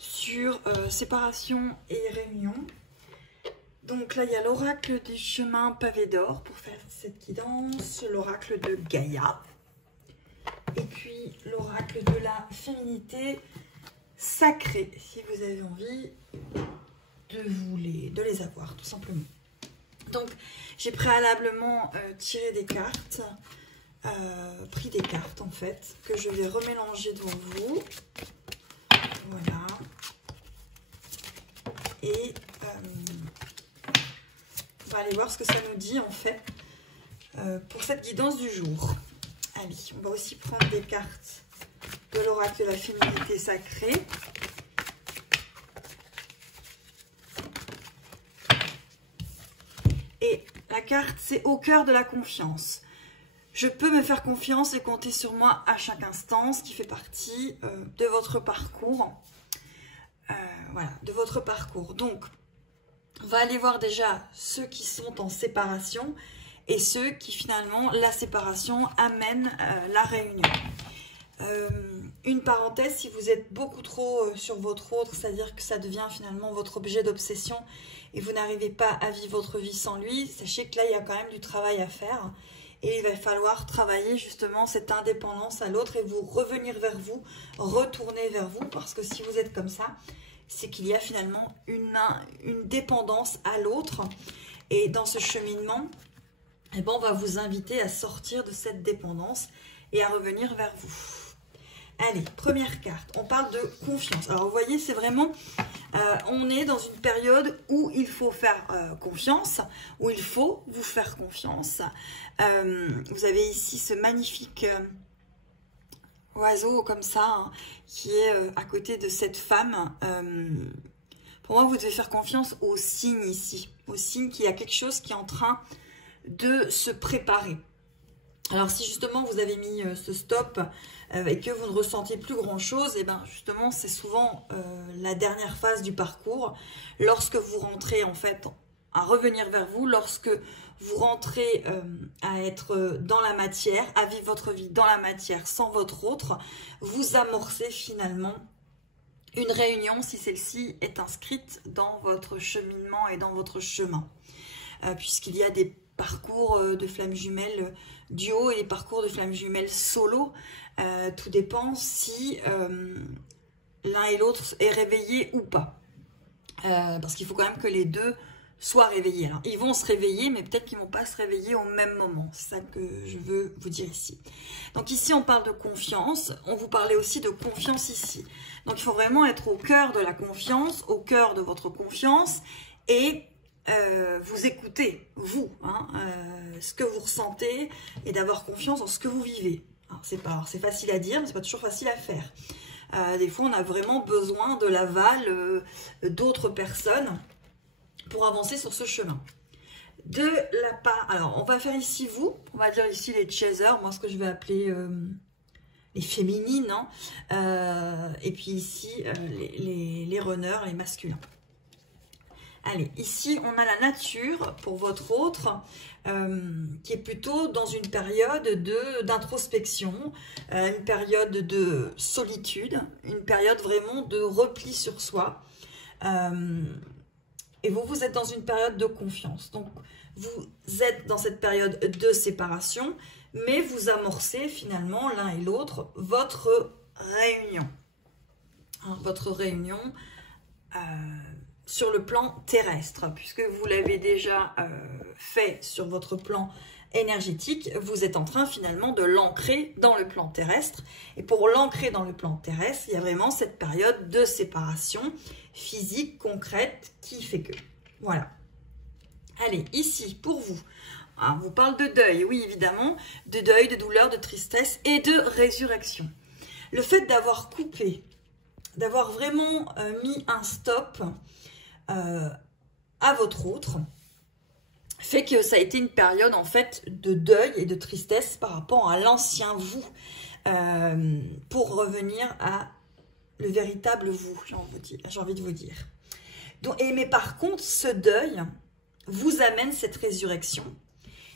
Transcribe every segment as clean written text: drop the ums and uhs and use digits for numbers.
sur séparation et réunion. Donc là, il y a l'oracle du chemin pavé d'or pour faire cette guidance, l'oracle de Gaïa, et puis l'oracle de la féminité sacrée, si vous avez envie de les avoir, tout simplement. Donc, j'ai préalablement tiré des cartes, pris des cartes, en fait, que je vais remélanger devant vous. Voilà. Et on va aller voir ce que ça nous dit, en fait, pour cette guidance du jour. Allez, on va aussi prendre des cartes de l'oracle de la féminité sacrée. Et la carte, c'est au cœur de la confiance. Je peux me faire confiance et compter sur moi à chaque instant, ce qui fait partie de votre parcours. Voilà, de votre parcours. Donc, on va aller voir déjà ceux qui sont en séparation et ceux qui finalement, la séparation amène la réunion. Une parenthèse, si vous êtes beaucoup trop sur votre autre, c'est-à-dire que ça devient finalement votre objet d'obsession et vous n'arrivez pas à vivre votre vie sans lui, sachez que là, il y a quand même du travail à faire. Et il va falloir travailler justement cette indépendance à l'autre et vous revenir vers vous, retourner vers vous, parce que si vous êtes comme ça, c'est qu'il y a finalement une dépendance à l'autre. Et dans ce cheminement, eh ben, on va vous inviter à sortir de cette dépendance et à revenir vers vous. Allez, première carte, on parle de confiance. Alors vous voyez, c'est vraiment, on est dans une période où il faut faire confiance, où il faut vous faire confiance. Vous avez ici ce magnifique oiseau comme ça, hein, qui est à côté de cette femme. Pour moi, vous devez faire confiance au signe ici, au signe qu'il y a quelque chose qui est en train de se préparer. Alors si justement vous avez mis ce stop et que vous ne ressentiez plus grand chose, et bien justement c'est souvent la dernière phase du parcours, lorsque vous rentrez en fait à revenir vers vous, lorsque vous rentrez à être dans la matière, à vivre votre vie dans la matière sans votre autre, vous amorcez finalement une réunion si celle-ci est inscrite dans votre cheminement et dans votre chemin, puisqu'il y a des parcours de flammes jumelles duo et des parcours de flammes jumelles solo. Tout dépend si l'un et l'autre est réveillé ou pas. Parce qu'il faut quand même que les deux soient réveillés. Alors, ils vont se réveiller, mais peut-être qu'ils ne vont pas se réveiller au même moment. C'est ça que je veux vous dire ici. Donc ici, on parle de confiance. On vous parlait aussi de confiance ici. Donc il faut vraiment être au cœur de la confiance, au cœur de votre confiance et vous écoutez, vous, hein, ce que vous ressentez et d'avoir confiance en ce que vous vivez. C'est facile à dire, mais c'est pas toujours facile à faire. Des fois, on a vraiment besoin de l'aval d'autres personnes pour avancer sur ce chemin. De la part, alors on va faire ici vous, on va dire ici les chasers, moi ce que je vais appeler les féminines, hein, et puis ici les runners, les masculins. Allez, ici, on a la nature pour votre autre, qui est plutôt dans une période d'introspection, une période de solitude, une période vraiment de repli sur soi. Et vous êtes dans une période de confiance. Donc, vous êtes dans cette période de séparation, mais vous amorcez finalement l'un et l'autre votre réunion. Hein, votre réunion sur le plan terrestre, puisque vous l'avez déjà fait sur votre plan énergétique, vous êtes en train finalement de l'ancrer dans le plan terrestre. Et pour l'ancrer dans le plan terrestre, il y a vraiment cette période de séparation physique, concrète, qui fait que. Voilà. Allez, ici, pour vous, on vous parle de deuil, oui évidemment, de deuil, de douleur, de tristesse et de résurrection. Le fait d'avoir coupé, d'avoir vraiment mis un stop à votre autre, fait que ça a été une période en fait de deuil et de tristesse par rapport à l'ancien vous, pour revenir à le véritable vous, j'ai envie de vous dire. Donc, mais par contre, ce deuil vous amène cette résurrection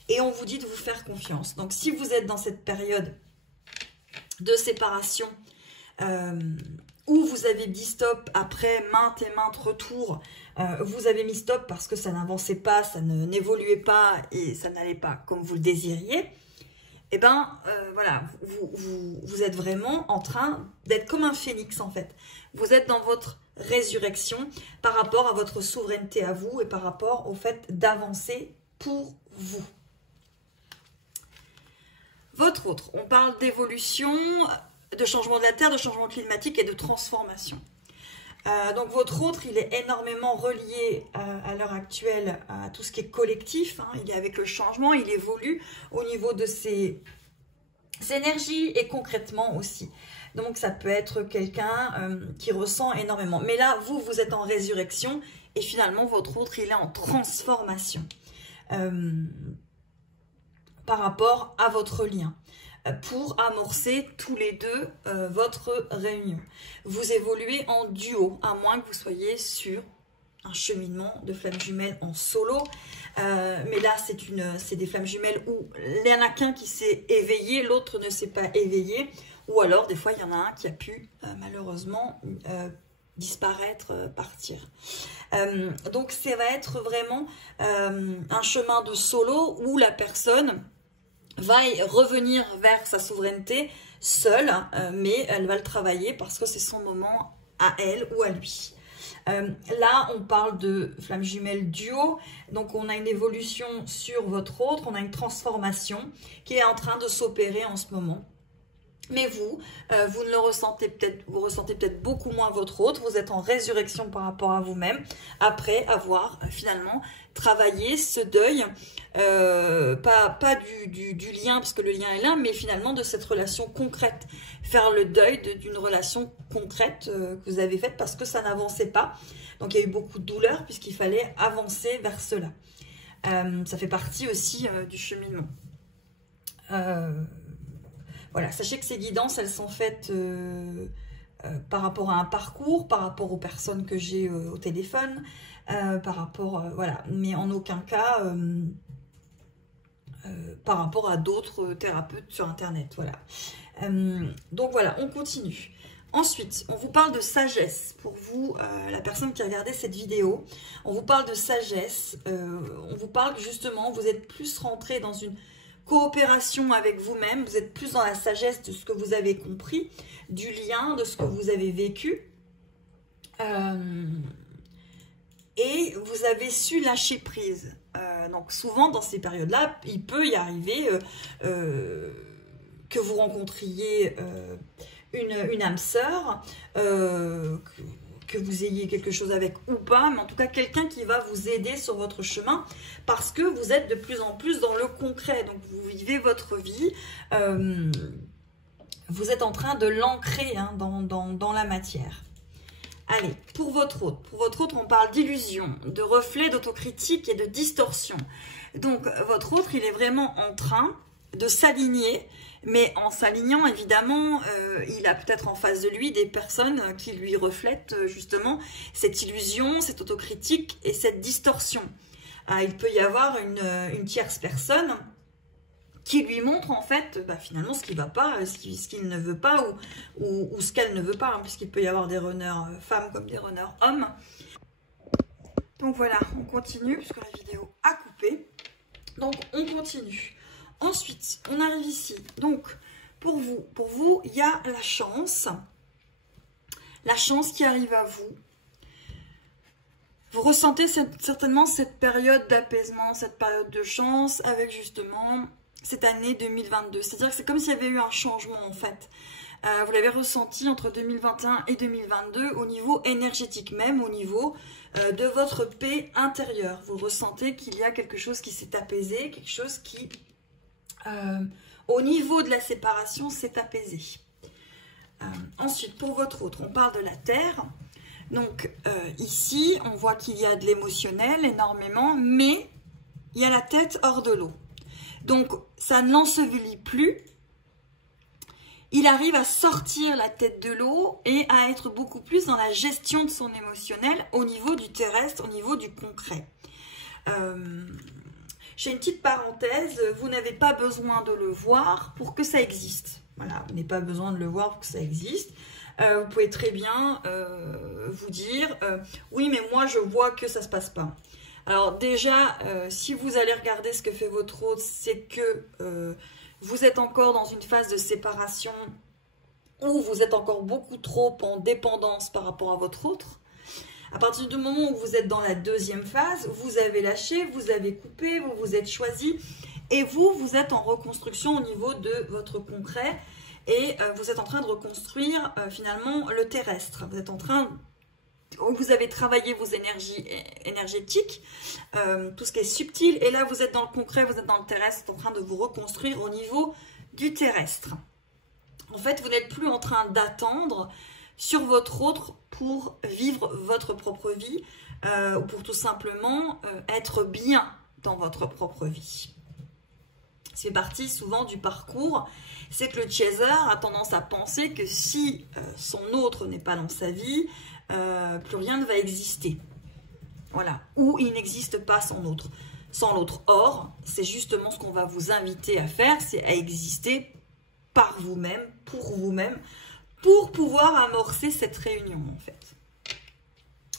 et on vous dit de vous faire confiance. Donc si vous êtes dans cette période de séparation ou vous avez dit stop après maintes et maintes retours, vous avez mis stop parce que ça n'avançait pas, ça n'évoluait pas et ça n'allait pas comme vous le désiriez, et ben voilà, vous êtes vraiment en train d'être comme un phénix en fait. Vous êtes dans votre résurrection par rapport à votre souveraineté à vous et par rapport au fait d'avancer pour vous. Votre autre, on parle d'évolution, de changement de la Terre, de changement climatique et de transformation. Donc votre autre, il est énormément relié à l'heure actuelle à tout ce qui est collectif. Hein. Il est avec le changement, il évolue au niveau de ses énergies et concrètement aussi. Donc ça peut être quelqu'un qui ressent énormément. Mais là, vous êtes en résurrection et finalement votre autre, il est en transformation par rapport à votre lien. Pour amorcer tous les deux votre réunion. Vous évoluez en duo, à moins que vous soyez sur un cheminement de flammes jumelles en solo. Mais là, c'est des flammes jumelles où il y en a qu'un qui s'est éveillé, l'autre ne s'est pas éveillé. Ou alors, des fois, il y en a un qui a pu, malheureusement, disparaître, partir. Donc, ça va être vraiment un chemin de solo où la personne va revenir vers sa souveraineté seule, mais elle va le travailler parce que c'est son moment à elle ou à lui. Là, on parle de flamme jumelle duo, donc on a une évolution sur votre autre, on a une transformation qui est en train de s'opérer en ce moment. Mais vous ne le ressentez peut-être, vous ressentez peut-être beaucoup moins votre autre, vous êtes en résurrection par rapport à vous-même, après avoir finalement travaillé ce deuil, pas du lien, parce que le lien est là, mais finalement de cette relation concrète. Faire le deuil d'une relation concrète que vous avez faite parce que ça n'avançait pas. Donc il y a eu beaucoup de douleur puisqu'il fallait avancer vers cela. Ça fait partie aussi du cheminement. Voilà, sachez que ces guidances, elles sont faites par rapport à un parcours, par rapport aux personnes que j'ai au téléphone, par rapport, voilà, mais en aucun cas par rapport à d'autres thérapeutes sur Internet, voilà. Donc voilà, on continue. Ensuite, on vous parle de sagesse. Pour vous, la personne qui a regardé cette vidéo, on vous parle de sagesse. On vous parle justement, vous êtes plus rentré dans une coopération avec vous-même, vous êtes plus dans la sagesse de ce que vous avez compris, du lien, de ce que vous avez vécu. Et vous avez su lâcher prise. Donc souvent, dans ces périodes-là, il peut y arriver que vous rencontriez une âme sœur, que vous ayez quelque chose avec ou pas, mais en tout cas quelqu'un qui va vous aider sur votre chemin parce que vous êtes de plus en plus dans le concret. Donc vous vivez votre vie, vous êtes en train de l'ancrer hein, dans la matière. Allez, pour votre autre, on parle d'illusion, de reflet, d'autocritique et de distorsion. Donc votre autre, il est vraiment en train de s'aligner, mais en s'alignant, évidemment, il a peut-être en face de lui des personnes qui lui reflètent justement cette illusion, cette autocritique et cette distorsion. Il peut y avoir une tierce personne qui lui montre en fait finalement ce qui ne va pas, ce qu'il ne veut pas ou ce qu'elle ne veut pas, hein, puisqu'il peut y avoir des runners femmes comme des runners hommes. Donc voilà, on continue puisque la vidéo a coupé. Donc on continue. Ensuite, on arrive ici. Donc, pour vous, il y a la chance qui arrive à vous. Vous ressentez certainement cette période d'apaisement, cette période de chance avec justement cette année 2022. C'est-à-dire que c'est comme s'il y avait eu un changement en fait. Vous l'avez ressenti entre 2021 et 2022 au niveau énergétique, même au niveau de votre paix intérieure. Vous ressentez qu'il y a quelque chose qui s'est apaisé, quelque chose qui... au niveau de la séparation, c'est apaisé. Ensuite, pour votre autre, on parle de la Terre. Donc, ici, on voit qu'il y a de l'émotionnel énormément, mais il y a la tête hors de l'eau. Donc, ça ne l'ensevelit plus. Il arrive à sortir la tête de l'eau et à être beaucoup plus dans la gestion de son émotionnel au niveau du terrestre, au niveau du concret. J'ai une petite parenthèse, vous n'avez pas besoin de le voir pour que ça existe. Voilà, vous n'avez pas besoin de le voir pour que ça existe. vous pouvez très bien vous dire oui, mais moi je vois que ça se passe pas. Alors déjà, si vous allez regarder ce que fait votre autre, c'est que vous êtes encore dans une phase de séparation où vous êtes encore beaucoup trop en dépendance par rapport à votre autre. À partir du moment où vous êtes dans la deuxième phase, vous avez lâché, vous avez coupé, vous vous êtes choisi et vous êtes en reconstruction au niveau de votre concret et vous êtes en train de reconstruire finalement le terrestre. Vous êtes en train, vous avez travaillé vos énergies énergétiques, tout ce qui est subtil et là vous êtes dans le concret, vous êtes dans le terrestre, en train de vous reconstruire au niveau du terrestre. En fait, vous n'êtes plus en train d'attendre sur votre autre pour vivre votre propre vie ou pour tout simplement être bien dans votre propre vie. C'est parti souvent du parcours, c'est que le chaser a tendance à penser que si son autre n'est pas dans sa vie, plus rien ne va exister. Voilà, ou il n'existe pas sans l'autre. Or, c'est justement ce qu'on va vous inviter à faire, c'est à exister par vous-même, pour pouvoir amorcer cette réunion en fait.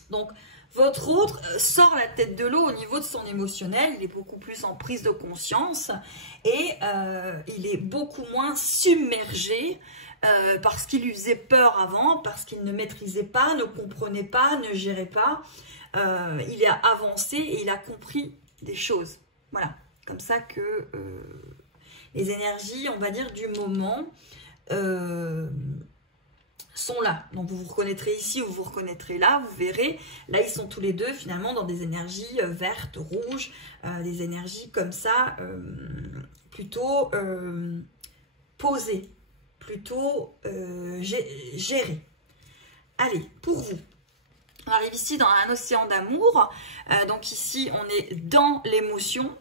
Donc, votre autre sort la tête de l'eau au niveau de son émotionnel, il est beaucoup plus en prise de conscience et il est beaucoup moins submergé parce qu'il lui faisait peur avant, parce qu'il ne maîtrisait pas, ne comprenait pas, ne gérait pas. Il a avancé et il a compris des choses. Voilà, comme ça que les énergies, on va dire, du moment sont là. Donc vous vous reconnaîtrez ici ou vous vous reconnaîtrez là, vous verrez. Là, ils sont tous les deux finalement dans des énergies vertes, rouges, des énergies comme ça, plutôt posées, plutôt gérées. Allez, pour vous. On arrive ici dans un océan d'amour. Donc ici, on est dans l'émotion,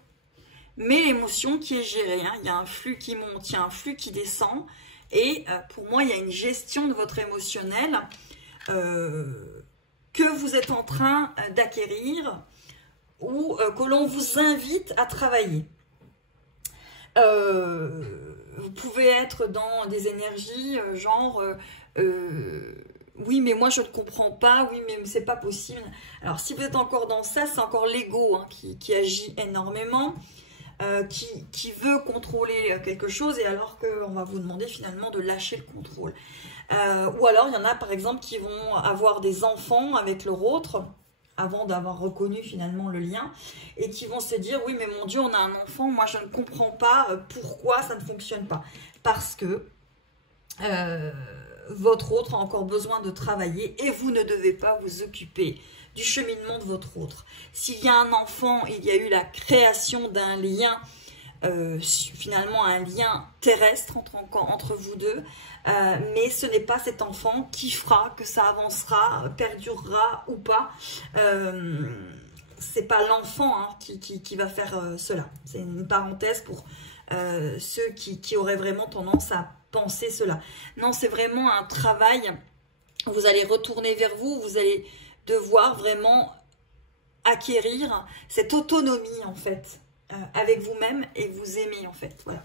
mais l'émotion qui est gérée. Hein. Il y a un flux qui monte, il y a un flux qui descend. Et pour moi, il y a une gestion de votre émotionnel que vous êtes en train d'acquérir ou que l'on vous invite à travailler. Vous pouvez être dans des énergies genre oui, mais moi je ne comprends pas, oui, mais c'est pas possible. Alors, si vous êtes encore dans ça, c'est encore l'ego hein, qui agit énormément. Qui veut contrôler quelque chose et alors qu'on va vous demander finalement de lâcher le contrôle. Ou alors, il y en a par exemple qui vont avoir des enfants avec leur autre avant d'avoir reconnu finalement le lien et qui vont se dire « Oui, mais mon Dieu, on a un enfant, moi je ne comprends pas pourquoi ça ne fonctionne pas. » Parce que votre autre a encore besoin de travailler et vous ne devez pas vous occuper du cheminement de votre autre. S'il y a un enfant, il y a eu la création d'un lien, finalement un lien terrestre entre vous deux, mais ce n'est pas cet enfant qui fera que ça avancera, perdurera ou pas. C'est pas l'enfant hein, qui va faire cela. C'est une parenthèse pour ceux qui auraient vraiment tendance à penser cela. Non, c'est vraiment un travail. Vous allez retourner vers vous, vous allez devoir vraiment acquérir cette autonomie en fait avec vous-même et vous aimer en fait. Voilà.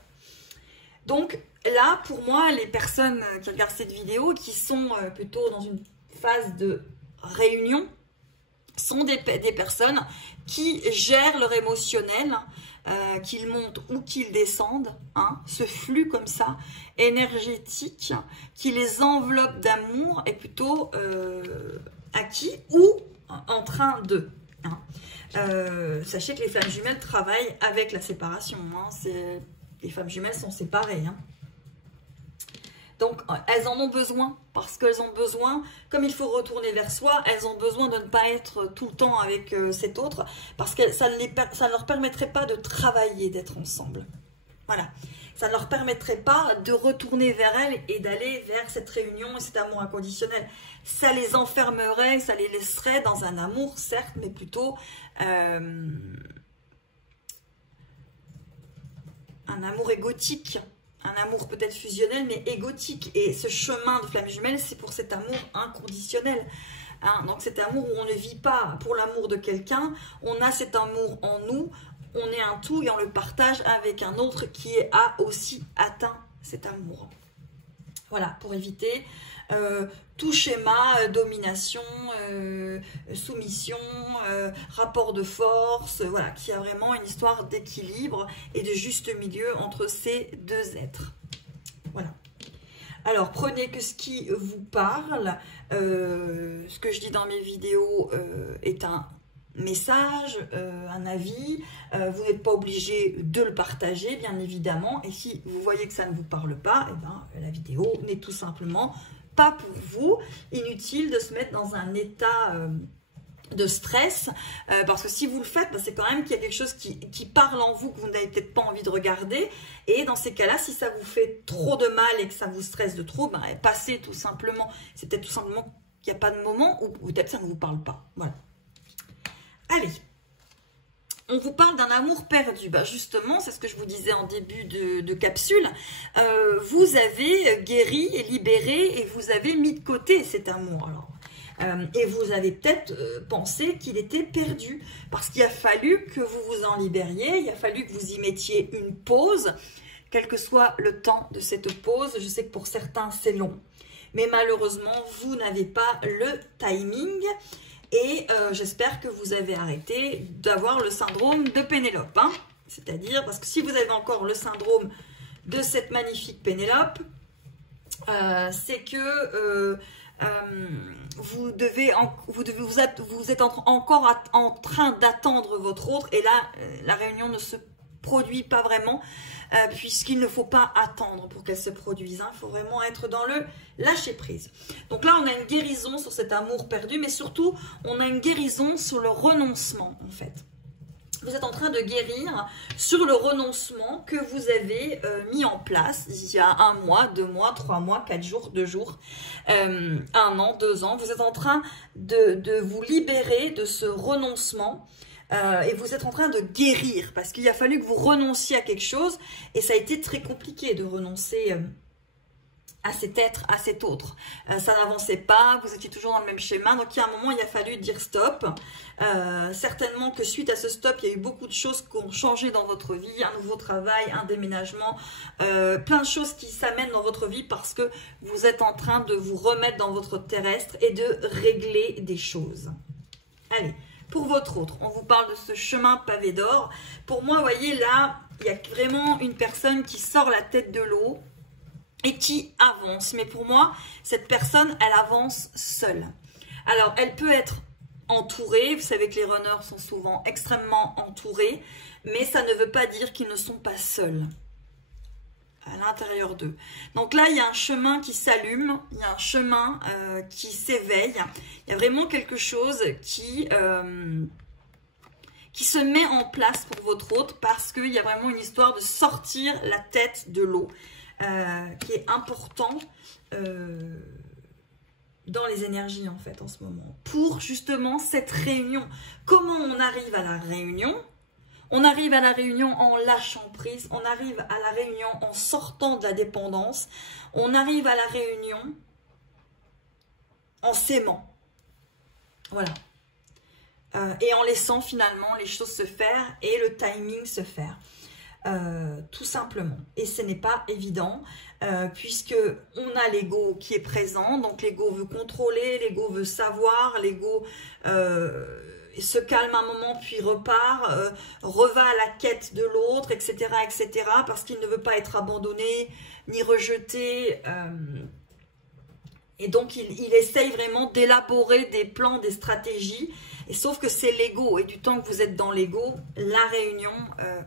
Donc là, pour moi, les personnes qui regardent cette vidéo, qui sont plutôt dans une phase de réunion, sont des personnes qui gèrent leur émotionnel, qu'ils montent ou qu'ils descendent, hein, ce flux comme ça, énergétique, qui les enveloppe d'amour est plutôt acquis ou en train de. Hein. Sachez que les flammes jumelles travaillent avec la séparation. Hein, les femmes jumelles sont séparées. Hein. Donc, elles en ont besoin, parce qu'elles ont besoin, comme il faut retourner vers soi, elles ont besoin de ne pas être tout le temps avec cet autre, parce que ça ne leur permettrait pas de travailler, d'être ensemble. Voilà. Ça ne leur permettrait pas de retourner vers elles et d'aller vers cette réunion et cet amour inconditionnel. Ça les enfermerait, ça les laisserait dans un amour, certes, mais plutôt un amour égotique. Un amour peut-être fusionnel, mais égotique. Et ce chemin de flamme jumelle, c'est pour cet amour inconditionnel. Hein, donc cet amour où on ne vit pas pour l'amour de quelqu'un, on a cet amour en nous, on est un tout et on le partage avec un autre qui a aussi atteint cet amour. Voilà, pour éviter tout schéma, domination, soumission, rapport de force, voilà, qui a vraiment une histoire d'équilibre et de juste milieu entre ces deux êtres. Voilà. Alors, prenez que ce qui vous parle. Ce que je dis dans mes vidéos est un message, un avis. Vous n'êtes pas obligé de le partager, bien évidemment. Et si vous voyez que ça ne vous parle pas, eh ben, la vidéo n'est tout simplement pas pour vous. Inutile de se mettre dans un état de stress, parce que si vous le faites, ben, c'est quand même qu'il y a quelque chose qui parle en vous que vous n'avez peut-être pas envie de regarder, et dans ces cas-là, si ça vous fait trop de mal et que ça vous stresse de trop, ben, passez tout simplement. C'est peut-être tout simplement qu'il n'y a pas de moment où peut-être ça ne vous parle pas. Voilà. Allez, on vous parle d'un amour perdu. Ben justement, c'est ce que je vous disais en début de capsule. Vous avez guéri et libéré et vous avez mis de côté cet amour. Alors, et vous avez peut-être pensé qu'il était perdu parce qu'il a fallu que vous vous en libériez, il a fallu que vous y mettiez une pause, quel que soit le temps de cette pause. Je sais que pour certains c'est long, mais malheureusement vous n'avez pas le timing et j'espère que vous avez arrêté d'avoir le syndrome de Pénélope, hein. C'est-à-dire, parce que si vous avez encore le syndrome de cette magnifique Pénélope, c'est que vous êtes encore en train d'attendre votre autre, et là la réunion ne se produit pas vraiment, puisqu'il ne faut pas attendre pour qu'elle se produise, hein. Il faut vraiment être dans le lâcher prise. Donc là on a une guérison sur cet amour perdu, mais surtout on a une guérison sur le renoncement en fait. Vous êtes en train de guérir sur le renoncement que vous avez mis en place il y a 1 mois, 2 mois, 3 mois, 4 jours, 2 jours, 1 an, 2 ans. Vous êtes en train de vous libérer de ce renoncement et vous êtes en train de guérir parce qu'il a fallu que vous renonciez à quelque chose et ça a été très compliqué de renoncer à cet être, à cet autre. Ça n'avançait pas, vous étiez toujours dans le même schéma, donc il y a un moment, il a fallu dire stop. Certainement que suite à ce stop, il y a eu beaucoup de choses qui ont changé dans votre vie, un nouveau travail, un déménagement, plein de choses qui s'amènent dans votre vie parce que vous êtes en train de vous remettre dans votre terrestre et de régler des choses. Allez, pour votre autre, on vous parle de ce chemin pavé d'or. Pour moi, vous voyez, là, il y a vraiment une personne qui sort la tête de l'eau et qui avance. Mais pour moi, cette personne, elle avance seule. Alors, elle peut être entourés. Vous savez que les runners sont souvent extrêmement entourés, mais ça ne veut pas dire qu'ils ne sont pas seuls à l'intérieur d'eux. Donc là, il y a un chemin qui s'allume, il y a un chemin qui s'éveille. Il y a vraiment quelque chose qui se met en place pour votre autre parce qu'il y a vraiment une histoire de sortir la tête de l'eau qui est important dans les énergies en fait en ce moment pour justement cette réunion. Comment on arrive à la réunion? On arrive à la réunion en lâchant prise, on arrive à la réunion en sortant de la dépendance, on arrive à la réunion en s'aimant. Voilà. Et en laissant finalement les choses se faire et le timing se faire. Tout simplement. Et ce n'est pas évident puisque on a l'ego qui est présent, donc l'ego veut contrôler, l'ego veut savoir, l'ego se calme un moment puis repart, reva à la quête de l'autre, etc., etc., parce qu'il ne veut pas être abandonné ni rejeté. Et donc, il essaye vraiment d'élaborer des plans, des stratégies. Et sauf que c'est l'ego. Et du temps que vous êtes dans l'ego, la réunion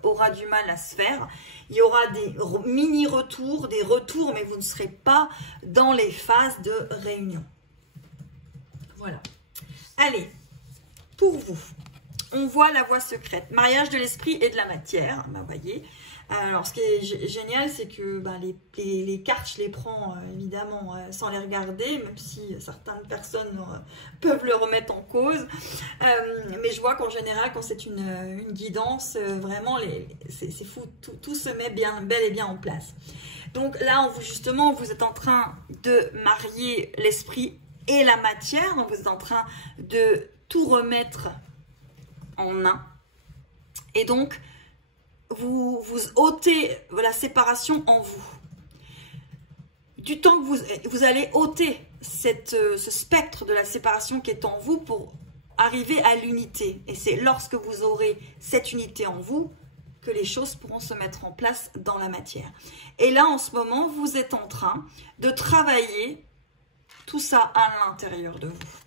aura du mal à se faire. Il y aura des mini-retours, des retours, mais vous ne serez pas dans les phases de réunion. Voilà. Allez, pour vous, on voit la voie secrète. Mariage de l'esprit et de la matière. Bah, voyez. Alors, ce qui est génial, c'est que bah, les cartes, je les prends évidemment sans les regarder, même si certaines personnes peuvent le remettre en cause. Mais je vois qu'en général, quand c'est une guidance, vraiment, c'est fou, tout se met bel et bien en place. Donc là, justement, vous êtes en train de marier l'esprit et la matière. Donc, vous êtes en train de tout remettre en un. Et donc, vous ôtez la séparation en vous. du temps que vous allez ôter ce spectre de la séparation qui est en vous pour arriver à l'unité. Et c'est lorsque vous aurez cette unité en vous que les choses pourront se mettre en place dans la matière. Et là, en ce moment, vous êtes en train de travailler tout ça à l'intérieur de vous.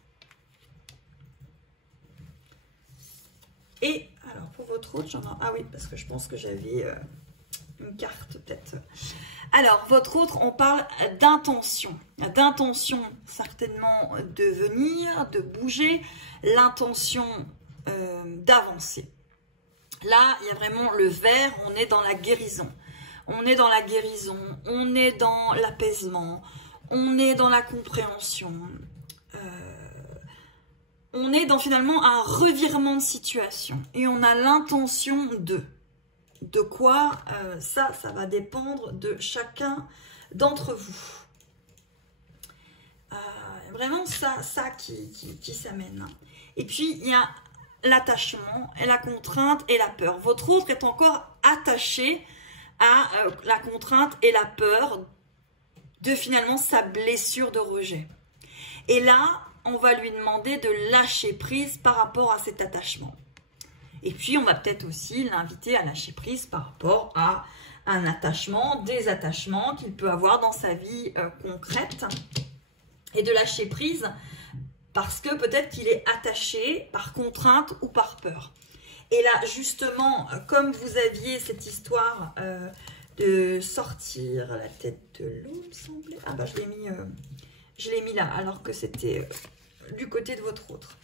Et alors, pour votre autre, ah oui, parce que je pense que j'avais une carte peut-être. Alors, votre autre, on parle d'intention. D'intention, certainement, de venir, de bouger, l'intention d'avancer. Là, il y a vraiment le vert, on est dans la guérison. On est dans la guérison, on est dans l'apaisement, on est dans la compréhension. On est dans finalement un revirement de situation. Et on a l'intention de quoi ça va dépendre de chacun d'entre vous. Vraiment ça qui s'amène. Et puis, il y a l'attachement, et la contrainte et la peur. Votre autre est encore attaché à la contrainte et la peur de finalement sa blessure de rejet. Et là, on va lui demander de lâcher prise par rapport à cet attachement. Et puis, on va peut-être aussi l'inviter à lâcher prise par rapport à un attachement, des attachements qu'il peut avoir dans sa vie concrète. Et de lâcher prise parce que peut-être qu'il est attaché par contrainte ou par peur. Et là, justement, comme vous aviez cette histoire de sortir la tête de l'eau, il me semblait. Ah bah, je l'ai mis là, alors que c'était du côté de votre autre.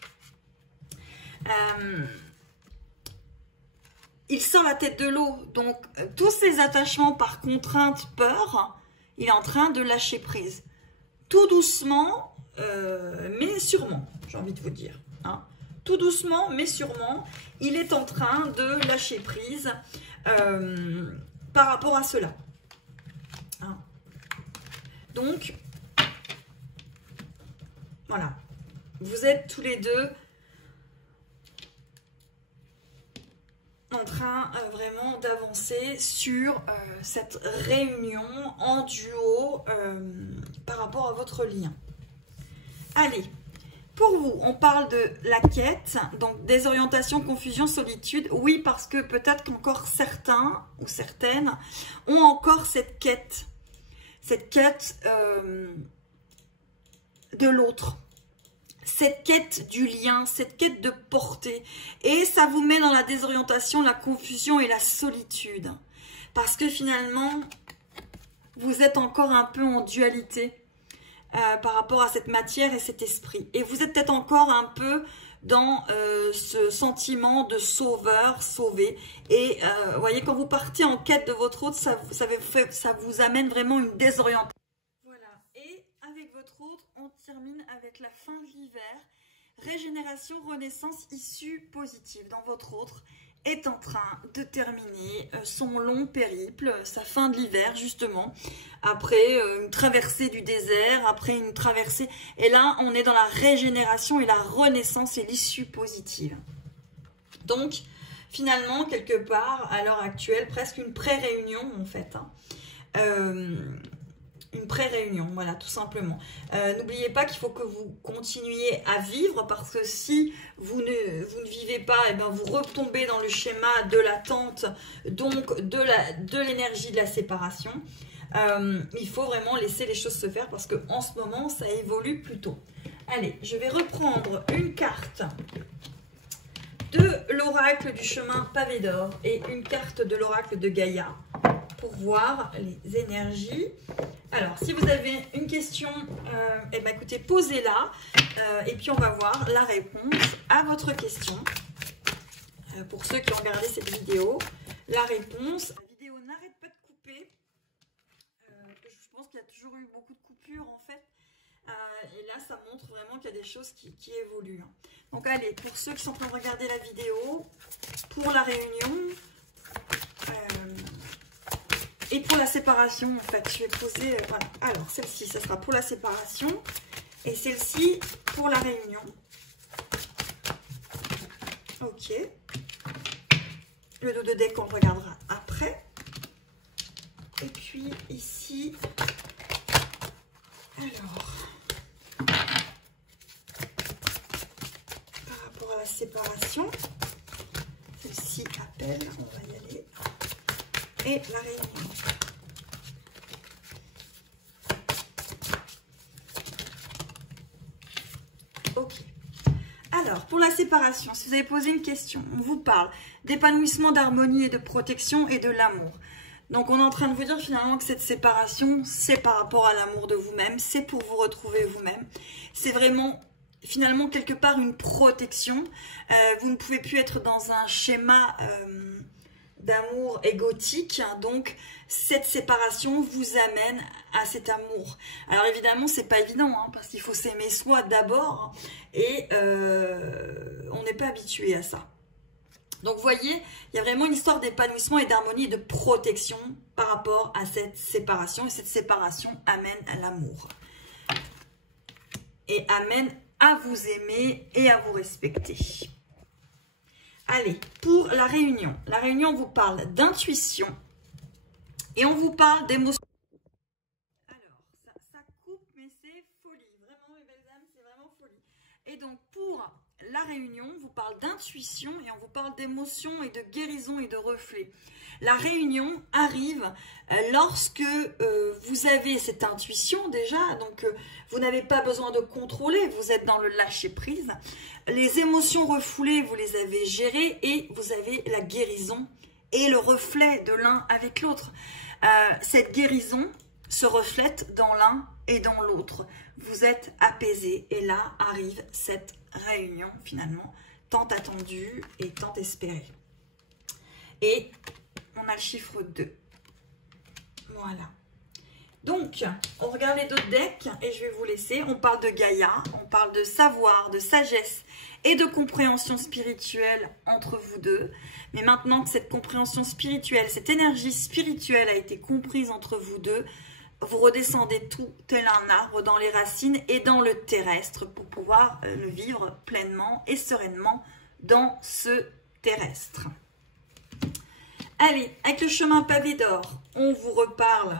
Il sort la tête de l'eau, donc tous ces attachements par contrainte, peur, il est en train de lâcher prise. Tout doucement, mais sûrement, j'ai envie de vous dire. Hein. Tout doucement, mais sûrement, il est en train de lâcher prise par rapport à cela. Hein. Donc, voilà. Vous êtes tous les deux en train vraiment d'avancer sur cette réunion en duo par rapport à votre lien. Allez, pour vous, on parle de la quête, donc désorientation, confusion, solitude. Oui, parce que peut-être qu'encore certains ou certaines ont encore cette quête de l'autre. Cette quête du lien, cette quête de portée. Et ça vous met dans la désorientation, la confusion et la solitude. Parce que finalement, vous êtes encore un peu en dualité par rapport à cette matière et cet esprit. Et vous êtes peut-être encore un peu dans ce sentiment de sauveur, sauvé. Et vous voyez, quand vous partez en quête de votre autre, ça vous amène vraiment une désorientation. Avec votre autre, on termine avec la fin de l'hiver. Régénération, renaissance, issue positive. Dans votre autre est en train de terminer son long périple, sa fin de l'hiver justement, après une traversée du désert, après une traversée. Et là, on est dans la régénération et la renaissance et l'issue positive. Donc, finalement, quelque part, à l'heure actuelle, presque une pré-réunion en fait. Une pré-réunion, voilà, tout simplement. N'oubliez pas qu'il faut que vous continuiez à vivre parce que si vous ne vivez pas, et bien vous retombez dans le schéma de l'attente, donc de l'énergie de la séparation. Il faut vraiment laisser les choses se faire parce qu'en ce moment, ça évolue plutôt. Allez, je vais reprendre une carte de l'oracle du chemin pavé d'or et une carte de l'oracle de Gaïa pour voir les énergies. Alors, si vous avez une question, eh bien, écoutez, posez-la et puis on va voir la réponse à votre question. Pour ceux qui ont regardé cette vidéo, la réponse. La vidéo n'arrête pas de couper. Je pense qu'il y a toujours eu beaucoup de coupures en fait. Et là, ça montre vraiment qu'il y a des choses qui évoluent. Donc, allez, pour ceux qui sont en train de regarder la vidéo, pour la réunion, et pour la séparation, en fait, je vais poser, voilà. Alors, celle-ci, ça sera pour la séparation. Et celle-ci, pour la réunion. Ok. Le dos de deck, on le regardera après. Et puis, ici, Alors, par rapport à la séparation, celle-ci appelle, on va y aller, et la réunion. Ok. Alors, pour la séparation, si vous avez posé une question, on vous parle d'épanouissement, d'harmonie et de protection et de l'amour. Donc, on est en train de vous dire finalement que cette séparation, c'est par rapport à l'amour de vous-même, c'est pour vous retrouver vous-même. C'est vraiment, finalement, quelque part une protection. Vous ne pouvez plus être dans un schéma d'amour égotique. Donc, cette séparation vous amène à cet amour. Alors, évidemment, c'est pas évident, hein, parce qu'il faut s'aimer soi d'abord. Et on n'est pas habitué à ça. Donc, vous voyez, il y a vraiment une histoire d'épanouissement et d'harmonie et de protection par rapport à cette séparation. Et cette séparation amène à l'amour. Et amène à vous aimer et à vous respecter. Allez, pour la réunion. La réunion, on vous parle d'intuition. Et on vous parle d'émotion. Alors, ça coupe, mais c'est folie. Vraiment, mes belles âmes, c'est vraiment folie. Et donc, pour la réunion, on vous parle d'intuition et on vous parle d'émotion et de guérison et de reflet. La réunion arrive lorsque vous avez cette intuition déjà, donc vous n'avez pas besoin de contrôler, vous êtes dans le lâcher-prise. Les émotions refoulées, vous les avez gérées et vous avez la guérison et le reflet de l'un avec l'autre. Cette guérison se reflète dans l'un et dans l'autre. Vous êtes apaisé et là arrive cette réunion finalement tant attendue et tant espérée. Et on a le chiffre 2. Voilà. Donc, on regarde les deux decks et je vais vous laisser. On parle de Gaïa, on parle de savoir, de sagesse et de compréhension spirituelle entre vous deux. Mais maintenant que cette compréhension spirituelle, cette énergie spirituelle a été comprise entre vous deux, vous redescendez tout tel un arbre dans les racines et dans le terrestre pour pouvoir le vivre pleinement et sereinement dans ce terrestre. Allez, avec le chemin pavé d'or, on vous reparle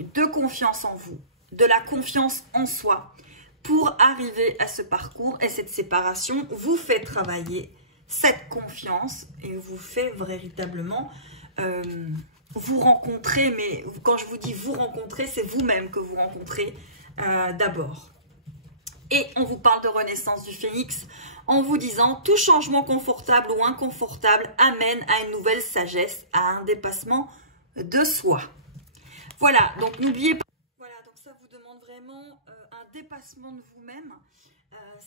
de confiance en vous, de la confiance en soi. Pour arriver à ce parcours et cette séparation, vous fait travailler cette confiance et vous fait véritablement vous rencontrer. Mais quand je vous dis vous rencontrer, c'est vous-même que vous rencontrez d'abord. Et on vous parle de renaissance du phénix en vous disant tout changement confortable ou inconfortable amène à une nouvelle sagesse, à un dépassement de soi. Voilà, donc n'oubliez pas. Voilà, donc ça vous demande vraiment un dépassement de vous-même.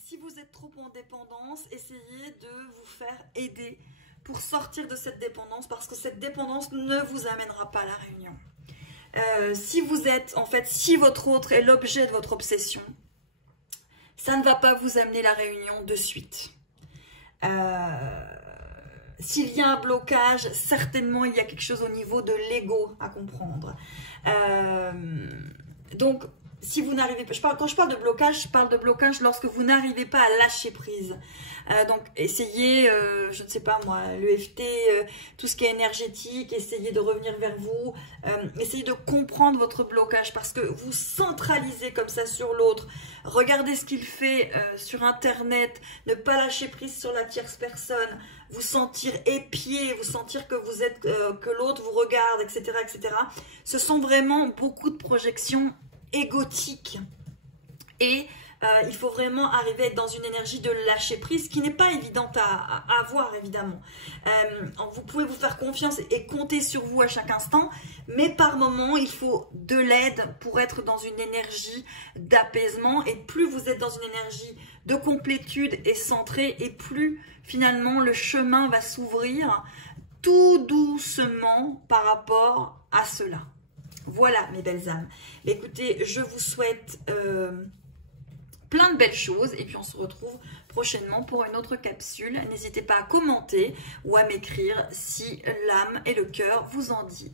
Si vous êtes trop en dépendance, essayez de vous faire aider pour sortir de cette dépendance parce que cette dépendance ne vous amènera pas à la réunion. Si vous êtes, en fait, si votre autre est l'objet de votre obsession, ça ne va pas vous amener la réunion de suite. S'il y a un blocage, certainement il y a quelque chose au niveau de l'ego à comprendre. Donc, si vous n'arrivez pas, quand je parle de blocage lorsque vous n'arrivez pas à lâcher prise. Donc, essayez, je ne sais pas moi, l'EFT, tout ce qui est énergétique, essayez de revenir vers vous, essayez de comprendre votre blocage parce que vous centralisez comme ça sur l'autre. Regardez ce qu'il fait sur Internet, ne pas lâcher prise sur la tierce personne, vous sentir épié, vous sentir que vous êtes, que l'autre vous regarde, etc., etc. Ce sont vraiment beaucoup de projections égotiques et il faut vraiment arriver à être dans une énergie de lâcher prise qui n'est pas évidente à avoir évidemment. Vous pouvez vous faire confiance et compter sur vous à chaque instant, mais par moment il faut de l'aide pour être dans une énergie d'apaisement et plus vous êtes dans une énergie de complétude et centrée et plus finalement le chemin va s'ouvrir tout doucement par rapport à cela. Voilà mes belles âmes. Écoutez, je vous souhaite plein de belles choses et puis on se retrouve prochainement pour une autre capsule. N'hésitez pas à commenter ou à m'écrire si l'âme et le cœur vous en dit.